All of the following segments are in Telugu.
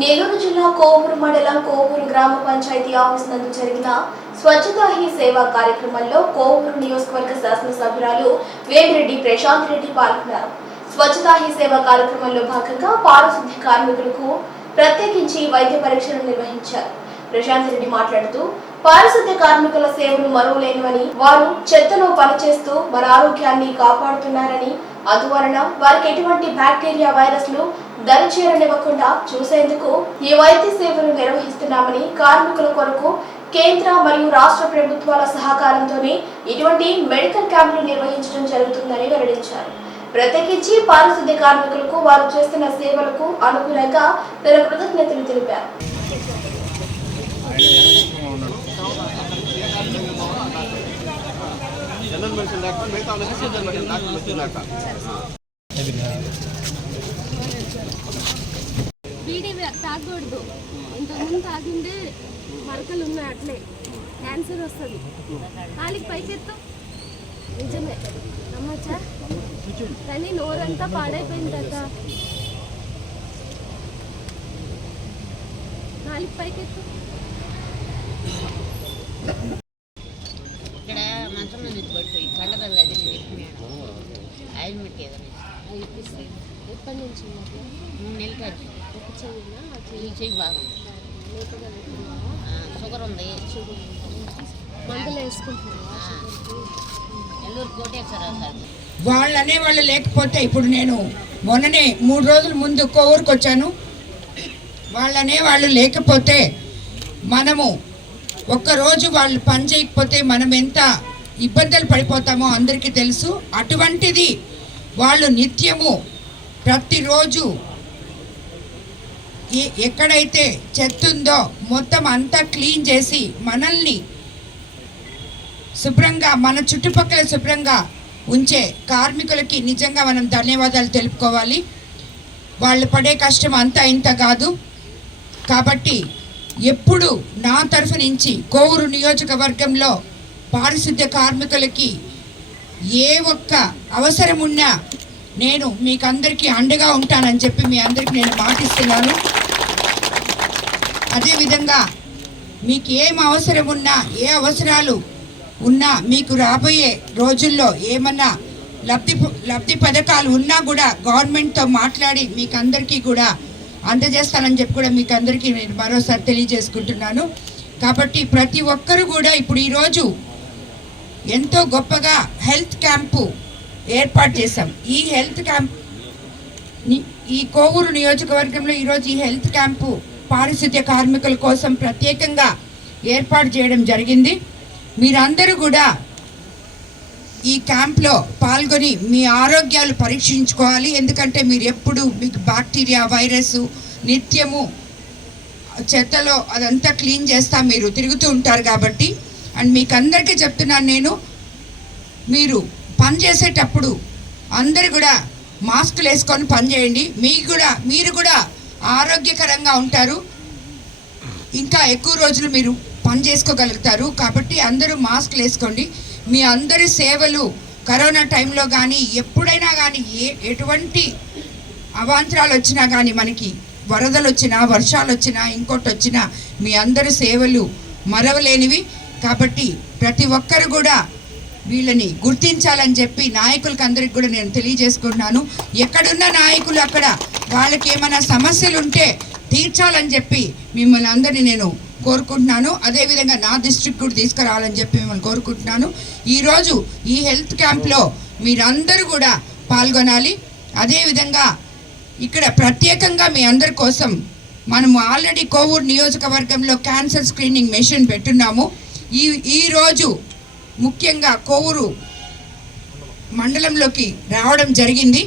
నెల్లూరు జిల్లా కోవూరు మండలం కోవూరు గ్రామ పంచాయతీ ఆఫీస్ నందు జరిగిన స్వచ్ఛతా హీ సేవా కార్యక్రమంలో కోవూరు నియోజకవర్గ శాసనసభ్యురాలు వేమిరెడ్డి ప్రశాంత్ రెడ్డి పాల్గొన్నారు. స్వచ్ఛతా హీ సేవా కార్యక్రమంలో భాగంగా పారిశుద్ధ్య కార్మికులకు ప్రత్యేకించి వైద్య పరీక్షలు నిర్వహించారు. ప్రశాంత్ రెడ్డి మాట్లాడుతూ పారిశుద్ధ్య కార్మికుల సేవలు మరువలేనివని, వారు చెత్తలో పనిచేస్తూ మన ఆరోగ్యాన్ని కాపాడుతున్నారని, అందువలన వారికి ఎటువంటి బ్యాక్టీరియా వైరస్లు దరిచేరనివ్వకుండా చూసేందుకు ఈ వైద్య సేవలు నిర్వహిస్తున్నామని, కార్మికుల కొరకు కేంద్ర మరియు రాష్ట్ర ప్రభుత్వాల సహకారంతోనే ఇటువంటి మెడికల్ క్యాంపులు నిర్వహించడం జరుగుతుందని వెల్లడించారు. ప్రత్యేకించి పారిశుద్ధ్య కార్మికులకు వారు చేస్తున్న సేవలకు అనుగుణంగా తన కృతజ్ఞతలు తెలిపారు. బీడీ తాగకూడదు. ఇంతకుముందు తాగిందే మరకలు ఉన్నాయి, అట్లే క్యాన్సర్ వస్తుంది. కాలికి పైకెత్తు, నిజమే నమ్మచ్చా? కానీ నోరంతా పాడైపోయింది అక్క. కాలికి పైకెత్తు. ఇక్కడ మంచం మీద పడిపోయి కండదల్లి అది ఆయిల్ మెట్టి ఏదైనా ఎప్పటి నుంచి 3 నెలలు కాదు. ఈ చెయ్యి బాగుంది, షుగర్ ఉంది, మందులు వేసుకుంటున్నా. నెల్లూరు కోటేశ్వరరావు సార్ వాళ్ళు అనేవాళ్ళు లేకపోతే ఇప్పుడు నేను మొన్ననే 3 రోజుల ముందు కోవూరుకు వచ్చాను. వాళ్ళు అనేవాళ్ళు లేకపోతే మనము ఒక్కరోజు వాళ్ళు పని చేయకపోతే మనం ఎంత ఇబ్బందులు పడిపోతామో అందరికీ తెలుసు. అటువంటిది వాళ్ళు నిత్యము ప్రతిరోజు ఎక్కడైతే చెత్త ఉందో మొత్తం అంతా క్లీన్ చేసి మనల్ని శుభ్రంగా, మన చుట్టుపక్కల శుభ్రంగా ఉంచే కార్మికులకి నిజంగా మనం ధన్యవాదాలు తెలుపుకోవాలి. వాళ్ళు పడే కష్టం అంతా ఇంత కాదు. కాబట్టి ఎప్పుడు నా తరఫు నుంచి కోవూరు నియోజకవర్గంలో పారిశుద్ధ్య కార్మికులకి ఏ ఒక్క అవసరం ఉన్నా నేను మీకు అందరికీ అండగా ఉంటానని చెప్పి మీ అందరికీ నేను మాటిస్తున్నాను. అదేవిధంగా మీకు ఏం అవసరం ఉన్నా, ఏ అవసరాలు ఉన్నా, మీకు రాబోయే రోజుల్లో ఏమన్నా లబ్ధి పథకాలు ఉన్నా కూడా గవర్నమెంట్తో మాట్లాడి మీకు అందరికీ కూడా అందజేస్తానని చెప్పి కూడా మీకు అందరికీ నేను మరోసారి తెలియజేసుకుంటున్నాను. కాబట్టి ప్రతి ఒక్కరు కూడా ఇప్పుడు ఈరోజు ఎంతో గొప్పగా హెల్త్ క్యాంపు ఏర్పాటు చేశాం. ఈ హెల్త్ క్యాంప్ ఈ కోవూరు నియోజకవర్గంలో ఈరోజు ఈ హెల్త్ క్యాంపు పారిశుద్ధ్య కార్మికుల కోసం ప్రత్యేకంగా ఏర్పాటు చేయడం జరిగింది. మీరందరూ కూడా ఈ క్యాంప్లో పాల్గొని మీ ఆరోగ్యాలు పరీక్షించుకోవాలి. ఎందుకంటే మీరు ఎప్పుడు మీకు బ్యాక్టీరియా వైరస్ నిత్యము చెత్తలో అదంతా క్లీన్ చేస్తా మీరు తిరుగుతూ ఉంటారు కాబట్టి. అండ్ మీకు అందరికీ చెప్తున్నాను నేను, మీరు పని చేసేటప్పుడు అందరు కూడా మాస్కులు వేసుకొని పని చేయండి. మీరు కూడా ఆరోగ్యకరంగా ఉంటారు, ఇంకా ఎక్కువ రోజులు మీరు పని చేసుకోగలుగుతారు. కాబట్టి అందరూ మాస్కులు వేసుకోండి. మీ అందరి సేవలు కరోనా టైంలో కానీ ఎప్పుడైనా కానీ ఎటువంటి అవాంతరాలు వచ్చినా కానీ, మనకి వరదలు వచ్చినా, వర్షాలు వచ్చినా, ఇంకోటి వచ్చినా మీ అందరి సేవలు మరవలేనివి. కాబట్టి ప్రతి ఒక్కరు కూడా వీళ్ళని గుర్తించాలని చెప్పి నాయకులకి అందరికి కూడా నేను తెలియజేసుకుంటున్నాను. ఎక్కడున్న నాయకులు అక్కడ వాళ్ళకి ఏమైనా సమస్యలు ఉంటే తీర్చాలని చెప్పి మిమ్మల్ని అందరినీ నేను కోరుకుంటున్నాను. అదేవిధంగా నా డిస్ట్రిక్ట్ కూడా తీసుకురావాలని చెప్పి మిమ్మల్ని కోరుకుంటున్నాను. ఈరోజు ఈ హెల్త్ క్యాంప్లో మీరందరూ కూడా పాల్గొనాలి. అదేవిధంగా ఇక్కడ ప్రత్యేకంగా మీ అందరి కోసం మనము ఆల్రెడీ కోవూరు నియోజకవర్గంలో క్యాన్సర్ స్క్రీనింగ్ మెషిన్ పెట్టున్నాము. ఈరోజు ముఖ్యంగా కోవూరు మండలంలోకి రావడం జరిగింది.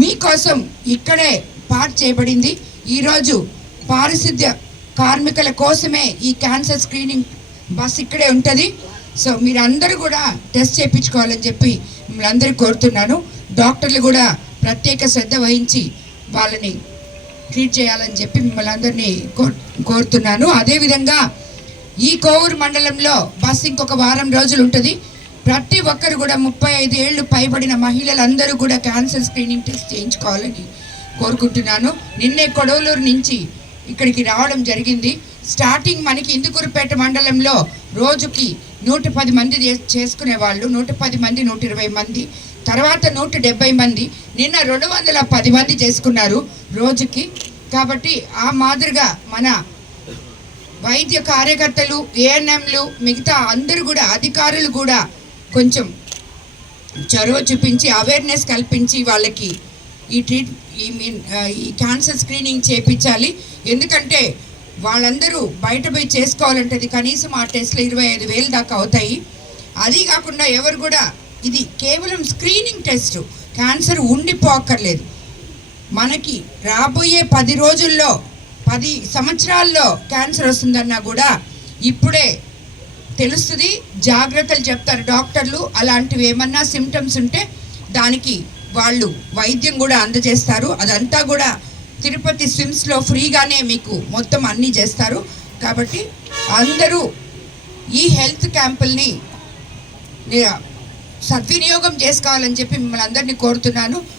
మీకోసం ఇక్కడే పార్క్ చేయబడింది. ఈరోజు పారిశుద్ధ్య కార్మికుల కోసమే ఈ క్యాన్సర్ స్క్రీనింగ్ బస్ ఇక్కడే ఉంటుంది. సో మీరందరూ కూడా టెస్ట్ చేయించుకోవాలని చెప్పి మిమ్మల్ని అందరూ కోరుతున్నాను. డాక్టర్లు కూడా ప్రత్యేక శ్రద్ధ వహించి వాళ్ళని ట్రీట్ చేయాలని చెప్పి మిమ్మల్ని అందరినీ కోరుతున్నాను. అదేవిధంగా ఈ కోవూరు మండలంలో బస్ ఇంకొక వారం రోజులు ఉంటుంది. ప్రతి ఒక్కరు కూడా 35 ఏళ్ళు పైబడిన మహిళలందరూ కూడా క్యాన్సర్ స్క్రీనింగ్ టెస్ట్ చేయించుకోవాలని కోరుకుంటున్నాను. నిన్నే కొడవలూరు నుంచి ఇక్కడికి రావడం జరిగింది. స్టార్టింగ్ మనకి ఇందుకూరుపేట మండలంలో రోజుకి 110 మంది చేసుకునే వాళ్ళు, 110 మంది, 120 మంది, తర్వాత 170 మంది, నిన్న 210 మంది చేసుకున్నారు రోజుకి. కాబట్టి ఆ మాదిరిగా మన వైద్య కార్యకర్తలు, ఏఎన్ఎంలు, మిగతా అందరూ కూడా అధికారులు కూడా కొంచెం చొరవ చూపించి అవేర్నెస్ కల్పించి వాళ్ళకి ఈ క్యాన్సర్ స్క్రీనింగ్ చేయించాలి. ఎందుకంటే వాళ్ళందరూ బయట పోయి చేసుకోవాలంటే అది కనీసం ఆ టెస్ట్లు 25,000 దాకా అవుతాయి. అది కాకుండా ఎవరు కూడా ఇది కేవలం స్క్రీనింగ్ టెస్ట్, క్యాన్సర్ ఉండిపోక్కర్లేదు. మనకి రాబోయే 10 రోజుల్లో 10 సంవత్సరాల్లో క్యాన్సర్ వస్తుందన్నా కూడా ఇప్పుడే తెలుస్తుంది. జాగ్రత్తలు చెప్తారు డాక్టర్లు. అలాంటివి ఏమన్నా సిమ్టమ్స్ ఉంటే దానికి వాళ్ళు వైద్యం కూడా అందజేస్తారు. అదంతా కూడా తిరుపతి స్విమ్స్లో ఫ్రీగానే మీకు మొత్తం అన్నీ చేస్తారు. కాబట్టి అందరూ ఈ హెల్త్ క్యాంపుల్ని సద్వినియోగం చేసుకోవాలని చెప్పి మిమ్మల్ని అందరినీ కోరుతున్నాను.